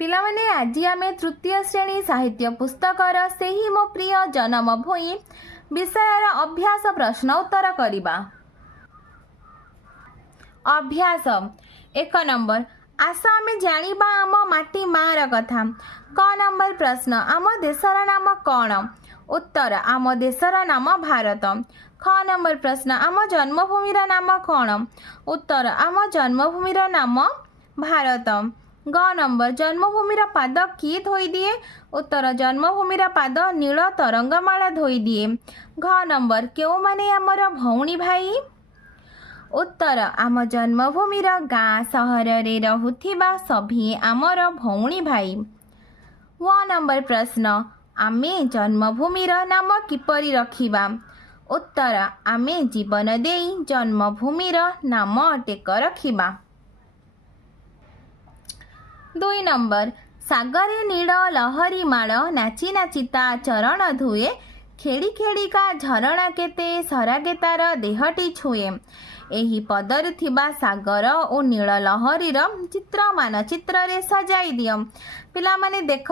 पिलामाने आज आम तृतीय श्रेणी साहित्य पुस्तकर सेही मो प्रिय जन्मभूमि विषयर अभ्यास प्रश्न उत्तर करवा। अभ्यास 1 नंबर आस आम जानिबा आम माटी मार कथा। क नंबर प्रश्न आम देशर नाम कौन? उत्तर आम देशर नाम भारत। ख नंबर प्रश्न आम जन्मभूमिर नाम कौन? उत्तर आम जन्मभूमिर नाम भारत। ग नंबर जन्मभूमिर पाद किए धोई दिए? उत्तर जन्मभूमिर पाद नील तरंगमाला धोई दिए। घ नंबर क्यों माने आमर भौणी भाई? उत्तर आम जन्मभूमिर गाँ सहर रे रहुथिबा सभी आमर भौणी भाई। व नंबर प्रश्न आमे जन्मभूमिर नाम किपरि रखिबा? उत्तर आमे जीवन देई जन्मभूमिर नाम टेक रखिबा। 2 नंबर सागरे नील लहरी माड़ नाची नाची ता चरण धुए खेड़ी खेड़ी का झरणा केते सरागे तार देहटी छुए। एही पदर थिबा सागर और नील लहरीर चित्र मानचित्र रे सजाई दियो। पिला माने देख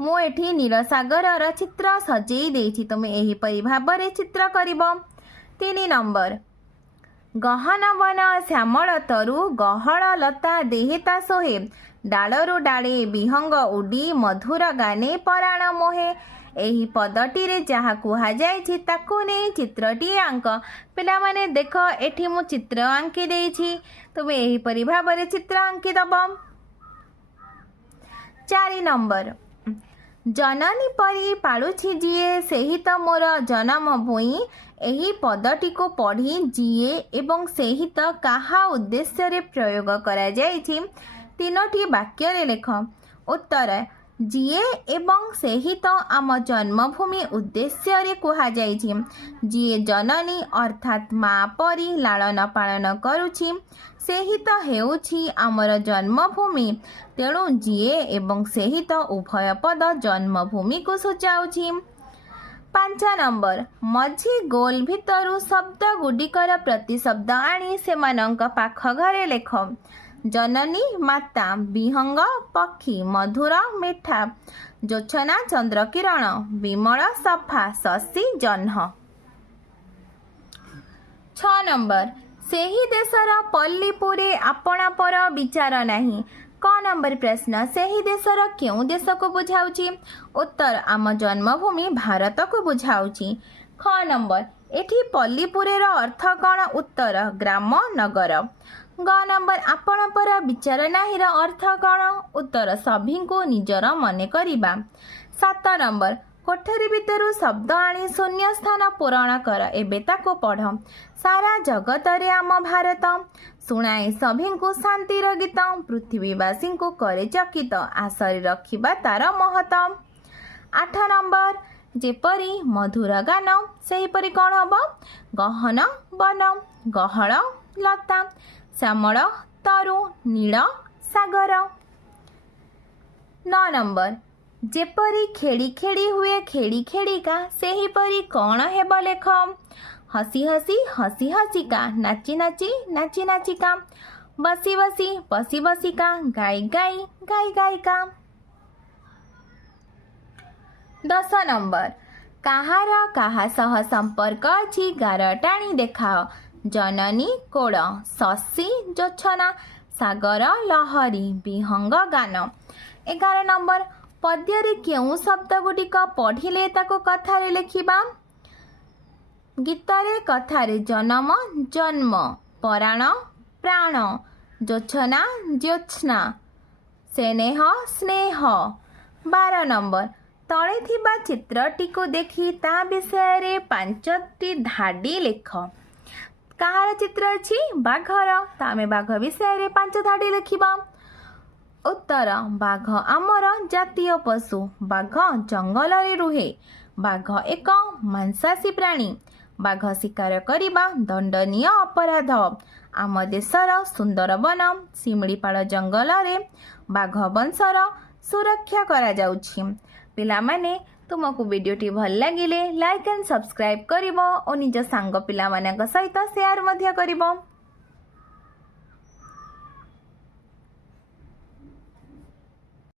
मु एठी नील सागर चित्र सजेई देछि, तुम एही परि भाबरे चित्र करिबो। 3 नंबर गहन वन श्यामल तरु गहल लता देहेता सोहे डालरू डाले विहंग उडी मधुर गाने पराण मोहे। एही पदटी रे जहाँ कुहा जायछि ताकू नै चित्रटी आंक। पिला माने देख एठी मु चित्र आंकी देछि, तुमे एही परि भाबरे चित्र आंकी दब। 4 नंबर जननी परी पालुछि जिए सेही त मोर जन्म भूई। एही पदटी को पढ़ी जिए एवं सेही त काहा उद्देश्य रे प्रयोग करा जायछि 3टी वाक्य रे लेख। उत्तर जिए एवं सेही त आम जन्मभूमि उद्देश्य रे कुहा जायछि। जिए जननी अर्थात माँ परी लालन पालन करुछि सेही त हेउछि आमर जन्मभूमि। तेणु जिए एवं सेही त उभय पद जन्मभूमि को सूचाउछि। 5 नंबर मझी गोल भितरु शब्द गुडिकर प्रतिशब्द आनी सेमानंक पाख घरे लेख। जननी माता विहंग पक्षी मधुर मिठा जोछना चंद्र किरण विमल सफा शशि जह्न। 6 नंबर सेही देशर पल्लीपुरे आपणा पर विचार नाही। क नंबर प्रश्न सेही देशर केउं देश को बुझाउछि? उत्तर आम जन्मभूमि भारत को बुझाउछि। ख नंबर एठी पल्लीपुरेर अर्थ कौन? उत्तर ग्राम नगर। ग नंबर आपण पर विचार नाहीर अर्थ कौन? उत्तर सभी को निजर मने करिबा। 7 नंबर कोठरी भितरु शब्द आनी शून्य स्थान पूरण कर एबे ताको पढ़। सारा जगत रे आम भारत शुणाए सभी को शांतिर गीत पृथ्वीवासी को करे चकित आशरे रखिबा तार महत। 8 नंबर जेपरी मधुर गान सेहीपरि कौन हब? गहन वन गहल लता श्यामल तरु नील सागर। 9 नंबर जेपरी खेड़ी खेड़ी हुए खेड़ी खेड़ी का सेहीपरि कौन हेब लेख। हसी हसी हसी हसी का नाची नाची नाची नाची का बसी बसी बसी बसी का गाई गाई गाई गाई का। 10 नंबर काहार काहा सह संपर्क अछि गार टाणी देखाओ। जननी कोड़ शशि जोछना सागर लहरी विहंग गान। 11 नंबर पद्य केउं शब्द गुडिक पढ़िले ताको कथारे लेखिबा? गीतरे कथारे जन्म जन्म पराण प्राण जोछना ज्योत्स्ना स्नेह स्नेह। 12 नंबर तले थिबा चित्रटी को देखी ता विषय रे 5टी धाडी लेख। कहार चित्र अछि? बाघर। तामे बाघ विषय रे 5 धाडी लेखिबा। उत्तर बाघ आमर जातीय पशु। बाघ जंगल रे रुहे। बाघ एक मांसाशी प्राणी। बाघ शिकार करिबा दंडनीय अपराध। आम देशर सुंदर वन शिमिलीपाल जंगल रे बाघ वंशर सुरक्षा करा जाउछि। पिला माने तुमको वीडियोटी भल लगिले लाइक एंड सब्सक्राइब करिवो और निज सांग पिला मानक सहित शेयर मध्य करिवो।